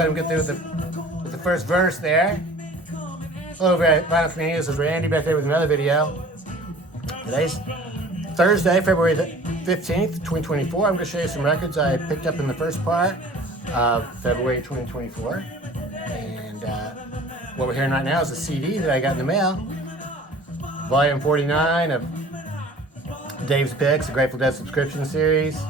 let him get through with the first verse there. Hello, Vinyl Community. This is Randy back there with another video. Today's Thursday, February the 15th, 2024. I'm going to show you some records I picked up in the first part of February 2024. And what we're hearing right now is a CD that I got in the mail. Volume 49 of Dave's Picks, the Grateful Dead subscription series.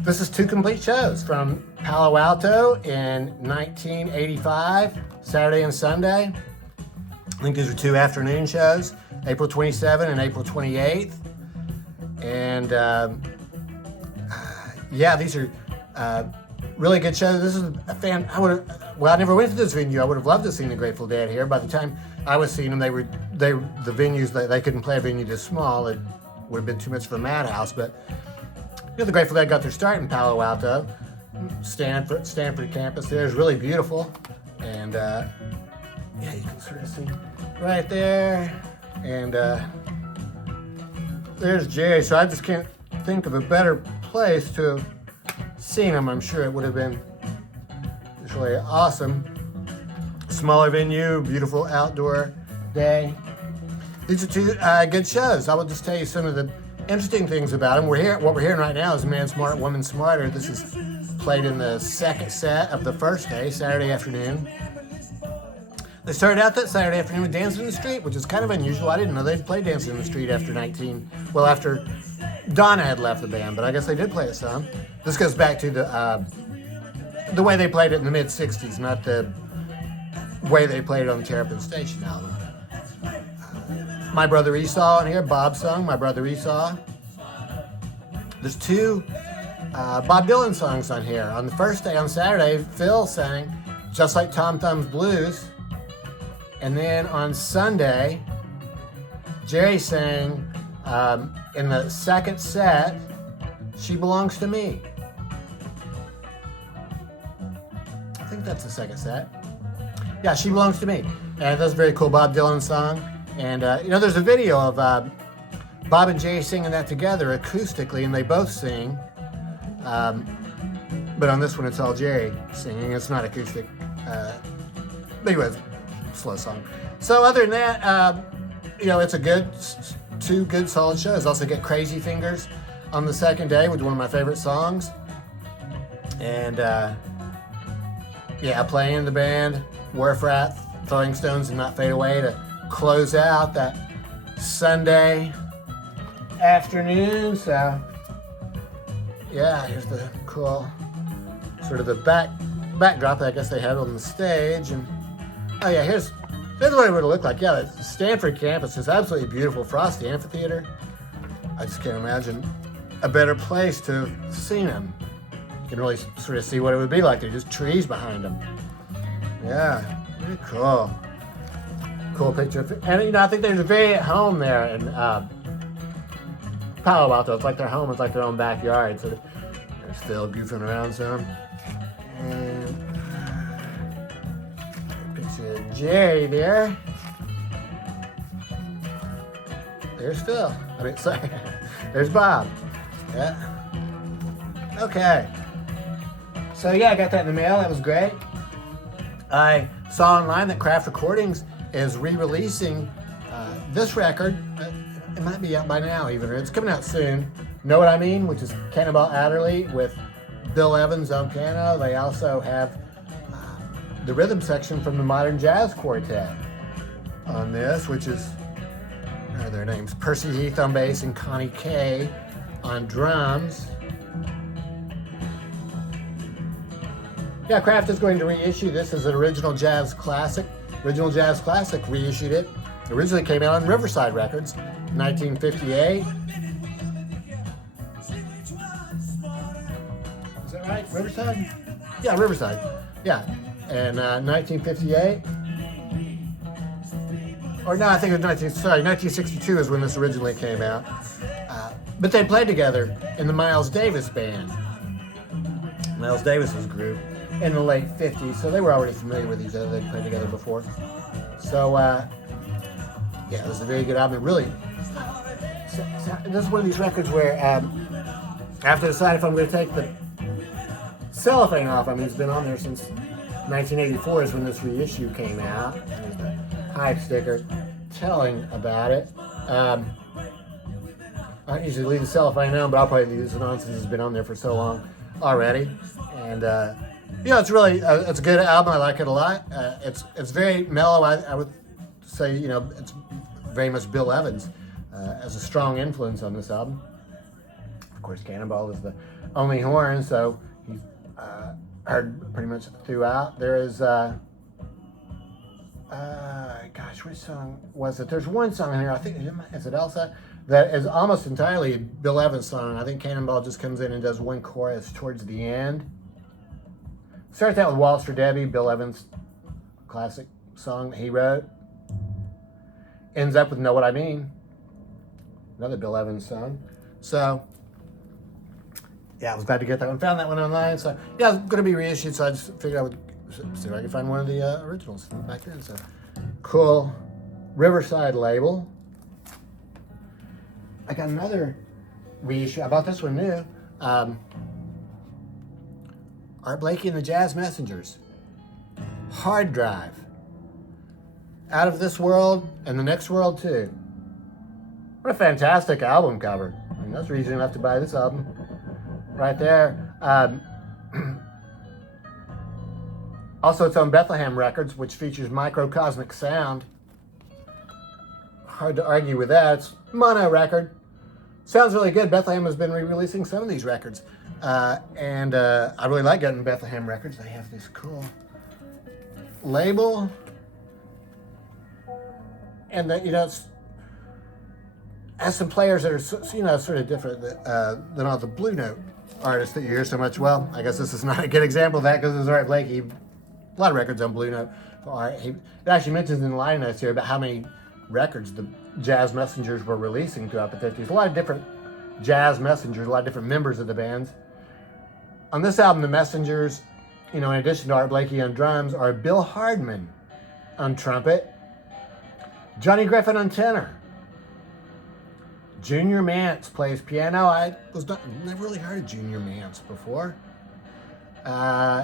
This is 2 complete shows from Palo Alto in 1985, Saturday and Sunday. I think these are 2 afternoon shows, April 27th and April 28th. And yeah, these are really good shows. This is a fan. I never went to this venue. I would have loved to have seen the Grateful Dead here. By the time I was seeing them, the venues, they couldn't play a venue this small. It would have been too much of a madhouse. But you know, the Grateful Dead got their start in Palo Alto, Stanford campus. There is really beautiful, and yeah, you can sort of see right there. And there's Jerry. So I just can't think of a better place to have seen him. I'm sure it would have been just really awesome. Smaller venue, beautiful outdoor day. These are 2 good shows. I will just tell you some of the interesting things about them. What we're hearing right now is Man Smart, Woman Smarter. This is played in the second set of the first day, Saturday afternoon. They started out that Saturday afternoon with Dancing in the Street, which is kind of unusual. I didn't know they'd play Dancing in the Street after after Donna had left the band, but I guess they did play it some. This goes back to the way they played it in the mid-'60s, not the way they played it on the Terrapin Station album. My Brother Esau in here, Bob sung My Brother Esau. There's 2 Bob Dylan songs on here. On the first day, on Saturday, Phil sang Just Like Tom Thumb's Blues. And then on Sunday, Jerry sang in the second set, She Belongs to Me. I think that's the second set. Yeah, She Belongs to Me. And that's a very cool Bob Dylan song. And, you know, there's a video of Bob and Jerry singing that together acoustically, and they both sing. But on this one, it's all Jerry singing. It's not acoustic. Anyway, slow song. So other than that, you know, it's a 2 good solid shows. Also get Crazy Fingers on the second day, which is one of my favorite songs. And, yeah, playing in the band, Wharf Rat, Throwing Stones and Not Fade Away to close out that Sunday afternoon. So yeah, here's the cool sort of the backdrop that I guess they had on the stage. And oh yeah, here's what it would look like. Yeah, the Stanford campus is absolutely beautiful. Frosty Amphitheater. I just can't imagine a better place to have seen them. You can really sort of see what it would be like. There's just trees behind them. Yeah, very cool. Cool picture. And, you know, I think they're very at home there in Palo Alto. It's like their home. It's like their own backyard. So they're still goofing around some. And picture of Jerry there. There's Phil. Sorry. There's Bob. Yeah. Okay. So, yeah, I got that in the mail. That was great. I saw online that Craft Recordings is re-releasing this record. It might be out by now even, or it's coming out soon. Know What I Mean, which is Cannonball Adderley with Bill Evans on piano. They also have the rhythm section from the Modern Jazz Quartet on this, which is, what are their names? Percy Heath on bass and Connie Kay on drums. Yeah, Kraft is going to reissue this as an original jazz classic. Original Jazz Classic reissued it. Originally came out on Riverside Records, 1958. Is that right? Riverside? Yeah, Riverside. Yeah. And 1958. Or no, I think it was 1962 is when this originally came out. But they played together in the Miles Davis band. Miles Davis's group. In the late 50s, so they were already familiar with each other. They'd played together before. So, yeah, it was a very good album. Really, this is one of these records where I have to decide if I'm going to take cellophane off. I mean, it's been on there since 1984 is when this reissue came out. There's the hype sticker telling about it. I don't usually leave the cellophane on, but I'll probably leave this on since it's been on there for so long already. And it's really it's a good album. I like it a lot. It's very mellow. I would say it's very much Bill Evans as a strong influence on this album. Of course, Cannonball is the only horn, so he's heard pretty much throughout. There is which song was it? There's one song in here, I think, is it Elsa? That is almost entirely a Bill Evans song. I think Cannonball just comes in and does one chorus towards the end. Starts out with Waltz for Debbie, Bill Evans' classic song that he wrote. Ends up with Know What I Mean, another Bill Evans song. So, yeah, I was glad to get that one. Found that one online. So, yeah, it's going to be reissued, so I just figured I would see if I could find one of the originals back then. So, cool. Riverside label. I got another reissue. I bought this one new. Art Blakey and the Jazz Messengers. Hard Drive. Out of This World and the Next World too. What a fantastic album cover. I mean, that's reason enough to buy this album right there. Also, it's on Bethlehem Records, which features Microcosmic Sound. Hard to argue with that. It's mono record. Sounds really good. Bethlehem has been re-releasing some of these records. And I really like getting Bethlehem Records. They have this cool label. And that, it's has some players that are, sort of different than all the Blue Note artists that you hear so much. Well, I guess this is not a good example of that because it's Art Blakey. A lot of records on Blue Note. It actually mentions in the line notes here about how many records the Jazz Messengers were releasing throughout the 50s. A lot of different Jazz Messengers, a lot of different members of the bands. On this album, the Messengers, in addition to Art Blakey on drums, are Bill Hardman on trumpet, Johnny Griffin on tenor, Junior Mance plays piano. I never really heard of Junior Mance before.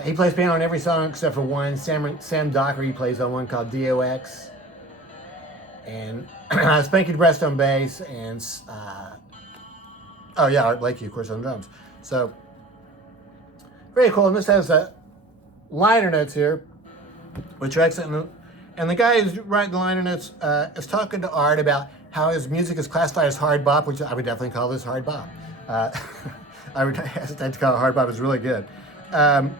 He plays piano on every song except for one. Sam Dockery plays on one called DOX. And Spanky Breast on bass. And, Art Blakey, of course, on drums. So, very cool. And this has liner notes here, which are excellent. And the guy who's writing the liner notes is talking to Art about how his music is classified as hard bop, which I would definitely call this hard bop. I would hesitate to call it hard bop. It's really good. And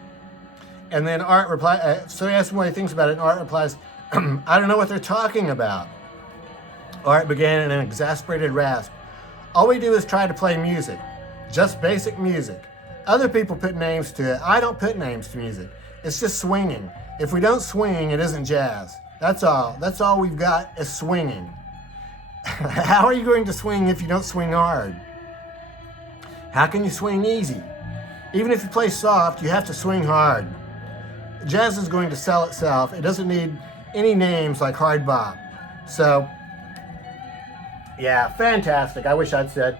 then Art replies, so he asks him what he thinks about it, and Art replies, I don't know what they're talking about. Art began in an exasperated rasp. All we do is try to play music, just basic music. Other people put names to it. I don't put names to music. It's just swinging. If we don't swing, it isn't jazz. That's all. That's all we've got is swinging. How are you going to swing if you don't swing hard? How can you swing easy? Even if you play soft, you have to swing hard. Jazz is going to sell itself. It doesn't need any names like hard bop. So, yeah, fantastic. I wish I'd said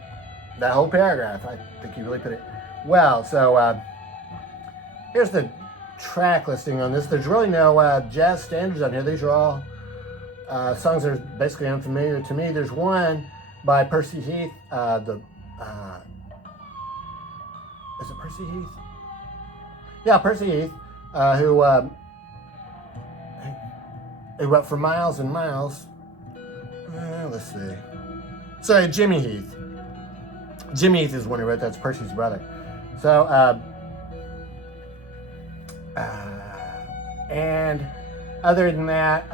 that whole paragraph. I think you really put it well. So, here's the track listing on this. There's really no jazz standards on here. These are all songs that are basically unfamiliar to me. There's one by Percy Heath. Is it Percy Heath? Yeah, Percy Heath, who wrote For Miles and Miles. Let's see. Sorry, Jimmy Heath. Jimmy Heath is the one who wrote that. That's Percy's brother. So, and other than that,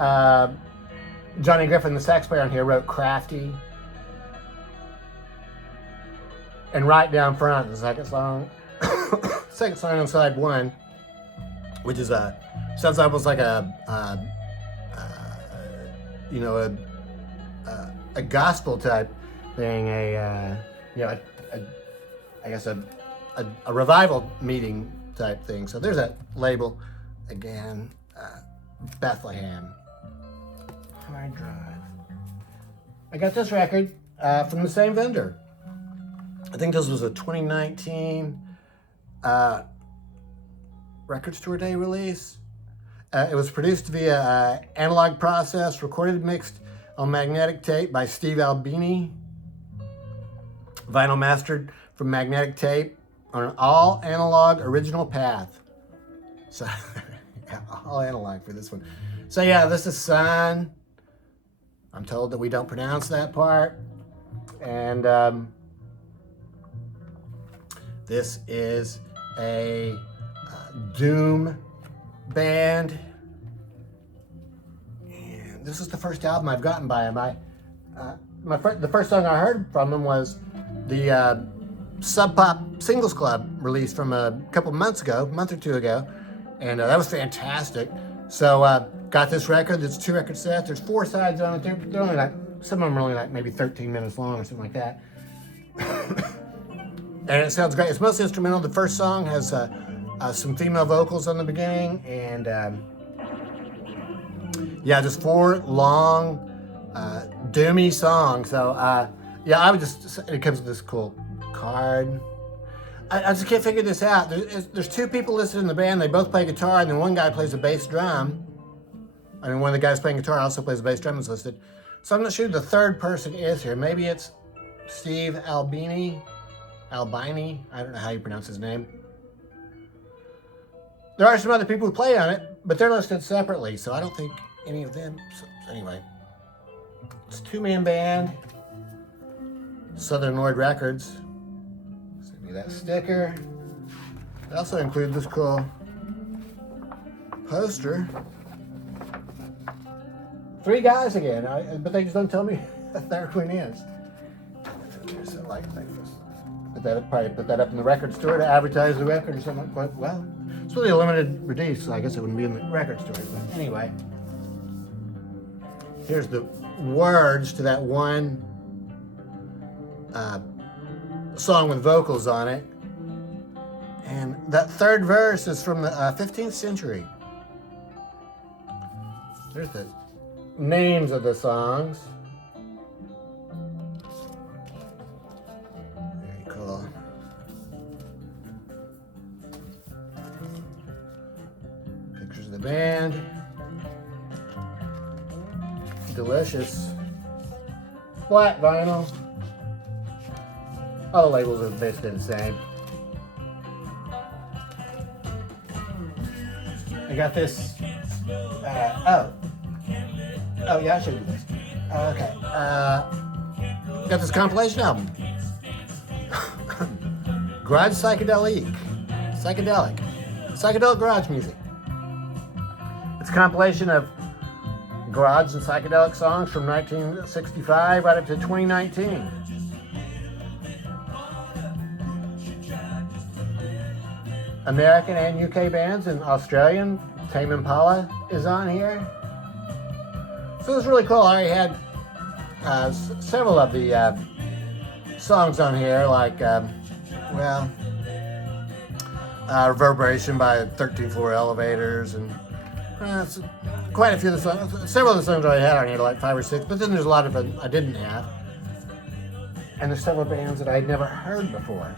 Johnny Griffin, the sax player on here, wrote Crafty. And right down front, the second song on side one, which is sounds almost like a gospel type thing, I guess a revival meeting type thing. So there's that label again, Bethlehem. Hard drive. I got this record from the same vendor. I think this was a 2019 record store day release. It was produced via analog process, recorded and mixed on magnetic tape by Steve Albini. Vinyl mastered from magnetic tape on an all analog original path. So, all analog for this one. So yeah, this is Sunn. I'm told that we don't pronounce that part. And this is a doom band. And this is the first album I've gotten by him. The first song I heard from him was the Sub Pop Singles Club release from a month or two ago. And that was fantastic. So got this record. It's 2 record sets. There's 4 sides on it. They're only like, some of them are only like maybe 13 minutes long or something like that. And it sounds great. It's mostly instrumental. The first song has some female vocals on the beginning, and yeah, just 4 long, doomy songs. So yeah, I would just. It comes with this cool card. I just can't figure this out. There's 2 people listed in the band. They both play guitar, and then one guy plays a bass drum. I mean, one of the guys playing guitar also plays a bass drum. Is listed. So I'm not sure who the third person is here. Maybe it's Steve Albini. I don't know how you pronounce his name. There are some other people who play on it, but they're listed separately, so I don't think any of them. So anyway, it's a 2-man band. Southern Lloyd Records. Send me that sticker. They also include this cool poster. 3 guys again, but they just don't tell me who the third one is. There's a light thing. Probably put that up in the record store to advertise the record or something like that. Well, it's really a limited release, so I guess it wouldn't be in the record store. But anyway, here's the words to that one song with vocals on it. And that third verse is from the 15th century. There's the names of the songs. Very cool. Pictures of the band. Delicious. Flat vinyl. All the labels are basically the same. I got this. Oh yeah, I should do this. Okay. Got this compilation album. Garage Psychédélique. Psychedelic garage music. It's a compilation of garage and psychedelic songs from 1965 right up to 2019. American and UK bands and Australian. Tame Impala is on here. So it was really cool. I already had several of the songs on here, like, Reverberation by 13th Floor Elevators, and quite a few of the songs. Several of the songs I already had on here, like 5 or 6, but then there's a lot of them I didn't have. And there's several bands that I'd never heard before.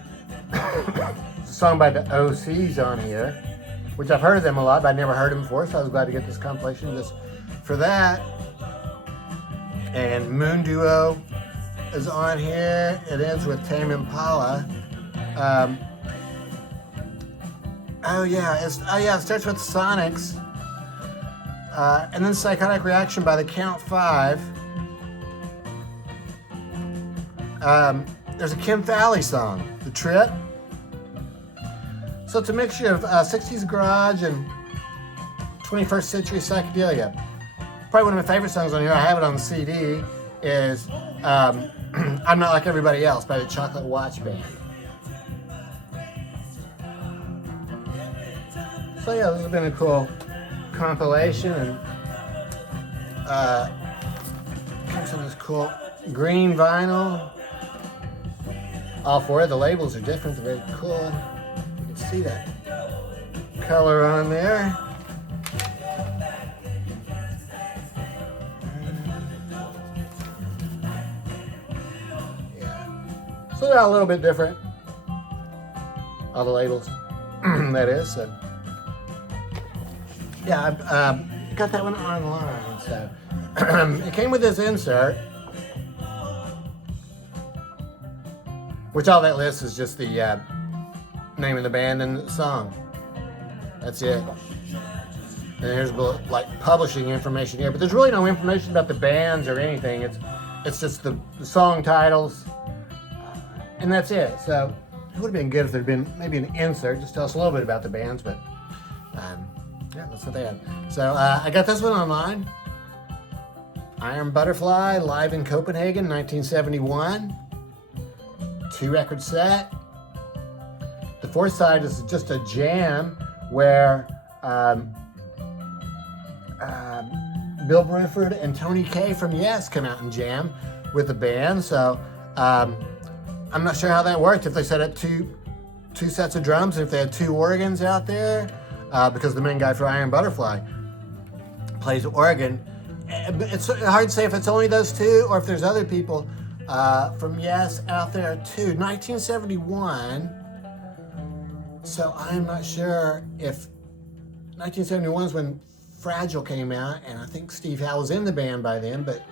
A song by the OCs on here, which I've heard of them a lot, but I'd never heard them before, so I was glad to get this compilation just for that. And Moon Duo is on here. It ends with Tame Impala. It starts with Sonics. And then Psychotic Reaction by the Count 5. There's a Kim Fowley song, The Trip. So it's a mixture of 60s garage and 21st century psychedelia. Probably one of my favorite songs on here, I have it on the CD, is I'm Not Like Everybody Else by the Chocolate Watch Band. So yeah, this has been a cool compilation, and comes in this cool green vinyl. All 4 of the labels are different, they're very cool. You can see that color on there. So they're a little bit different, all the labels, that is. So yeah, I got that one online. So it came with this insert, which all that lists is just the name of the band and the song. That's it. And there's like publishing information here, but there's really no information about the bands or anything. It's just the song titles, and that's it. So it would have been good if there'd been maybe an insert, just tell us a little bit about the bands, but yeah, that's what they had. So I got this one online. Iron Butterfly, live in Copenhagen, 1971. 2-record set. The fourth side is just a jam where Bill Bruford and Tony Kaye from Yes come out and jam with the band. So I'm not sure how that worked, if they set up two sets of drums, if they had 2 organs out there, because the main guy for Iron Butterfly plays organ. It's hard to say if it's only those 2 or if there's other people from Yes out there too. 1971, so I'm not sure if 1971 is when Fragile came out, and I think Steve Howe was in the band by then, but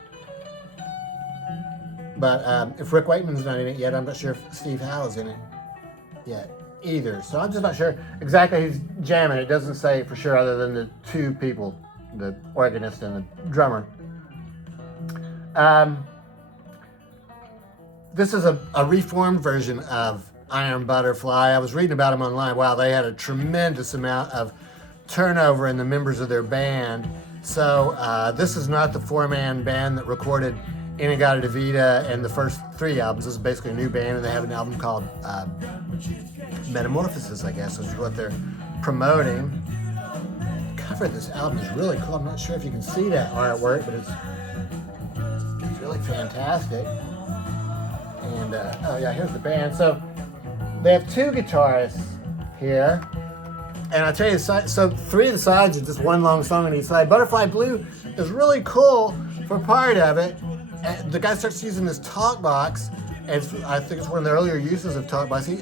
if Rick Wakeman's not in it yet, I'm not sure if Steve Howe is in it yet either. So I'm just not sure exactly who's jamming. It doesn't say for sure other than the 2 people, the organist and the drummer. This is a reformed version of Iron Butterfly. I was reading about them online. Wow, they had a tremendous amount of turnover in the members of their band. So this is not the 4-man band that recorded In-A-Gadda-Da-Vida and the first 3 albums. This is basically a new band, and they have an album called Metamorphosis, I guess, is what they're promoting. The cover of this album is really cool. I'm not sure if you can see that artwork, but it's really fantastic. And oh yeah, here's the band. So they have 2 guitarists here. And I'll tell you, so 3 of the sides are just one long song on each side. Butterfly Blue is really cool for part of it. And the guy starts using this talk box, and I think it's one of the earlier uses of talk box. He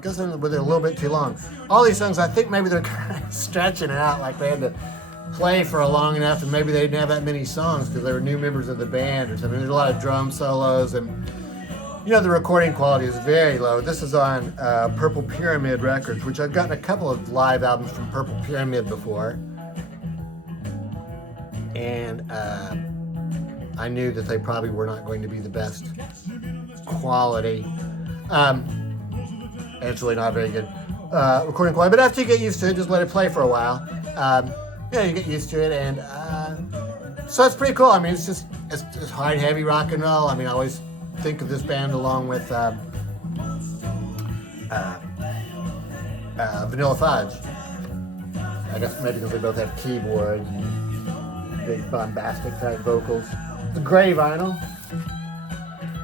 goes in with it a little bit too long. All these songs, I think maybe they're kind of stretching it out, like they had to play for a long enough, and maybe they didn't have that many songs because they were new members of the band or something. There's a lot of drum solos, and you know, the recording quality is very low. This is on Purple Pyramid Records, which I've gotten a couple of live albums from Purple Pyramid before. And I knew that they probably were not going to be the best quality. It's really not very good recording quality. But after you get used to it, just let it play for a while. Yeah, you get used to it. And so it's pretty cool. I mean, it's hard, heavy rock and roll. I mean, I always think of this band along with Vanilla Fudge. I guess maybe because they both have keyboards and big bombastic type vocals. The gray vinyl.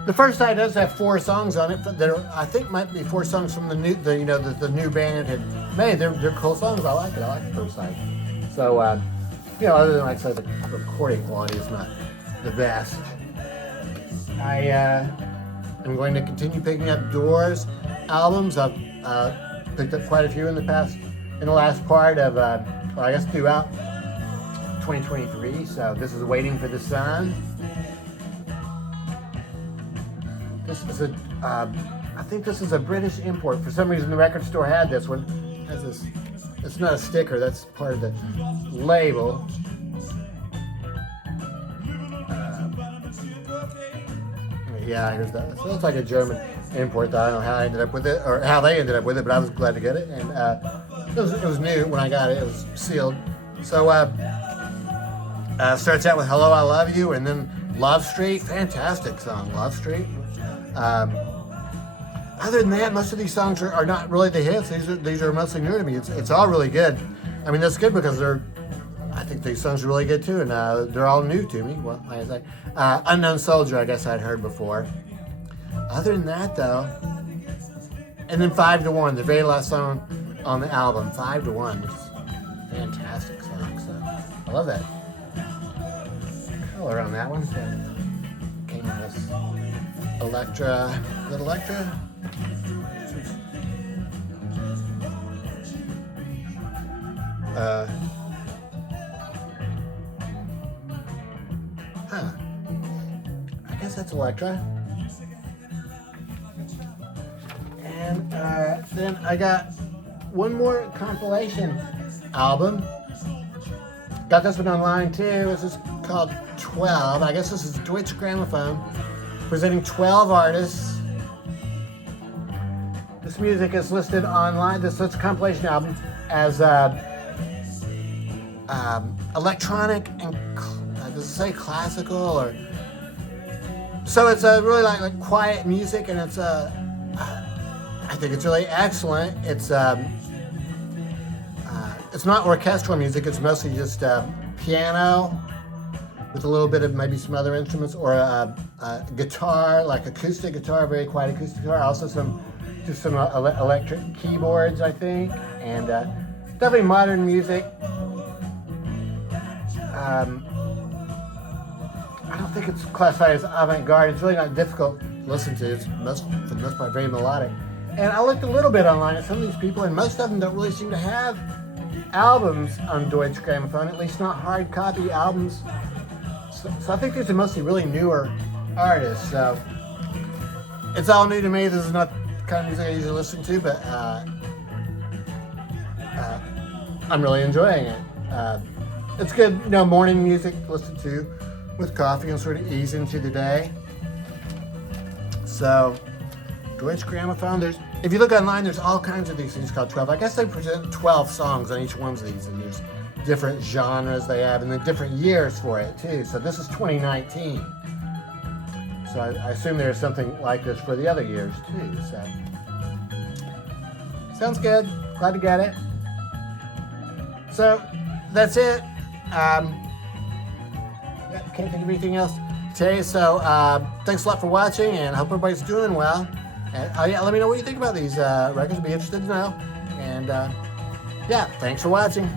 The first side does have 4 songs on it, but there I think might be 4 songs from the new band had made. They're cool songs. I like it. I like the first side. So you know, other than like I said, the recording quality is not the best. I'm going to continue picking up Doors albums. I've picked up quite a few in the last part of, well, I guess throughout 2023. So this is Waiting for the Sun. This is I think this is a British import. For some reason, the record store had this one. It has this. It's not a sticker. That's part of the label. Yeah, here's that. So it's like a German import. I don't know how I ended up with it, or how they ended up with it, but I was glad to get it. And it was new when I got it. It was sealed. So starts out with Hello, I Love You, and then Love Street. Fantastic song, Love Street. Other than that, most of these songs are not really the hits. These are mostly new to me. It's all really good. I mean, that's good because I think these songs are really good too, and they're all new to me. Well, like I say, Unknown Soldier, I guess I'd heard before. Other than that, though, and then 5 to 1, the very last song on the album, 5 to 1, which is a fantastic song. So I love that color on that one. So came out as Electra. Is it Electra? guess that's Electra. And then I got one more compilation album. Got this one online too. This is called 12. I guess this is Deutsche Grammophon, presenting 12 artists. This music is listed online. This compilation album as electronic and does it say classical or? So it's really like quiet music, and it's I think it's really excellent. It's not orchestral music. It's mostly just piano with a little bit of maybe some other instruments, or a guitar, like acoustic guitar, very quiet acoustic guitar. Also some electric keyboards, I think, and definitely modern music. I don't think it's classified as avant-garde. It's really not difficult to listen to. It's for the most part very melodic. And I looked a little bit online at some of these people, and most of them don't really seem to have albums on Deutsche Grammophon, at least not hard copy albums. So I think these are mostly really newer artists. So it's all new to me. This is not the kind of music I usually listen to, but I'm really enjoying it. It's good, morning music to listen to with coffee and sort of ease into the day. So, Deutsche Grammophon, if you look online, there's all kinds of these things called 12. I guess they present 12 songs on each one of these, and there's different genres they have, and then different years for it too. So this is 2019. So I assume there's something like this for the other years too. So, sounds good. Glad to get it. So, that's it. Can't think of anything else today, so thanks a lot for watching, and I hope everybody's doing well. And let me know what you think about these records. I'd be interested to know. And yeah, thanks for watching.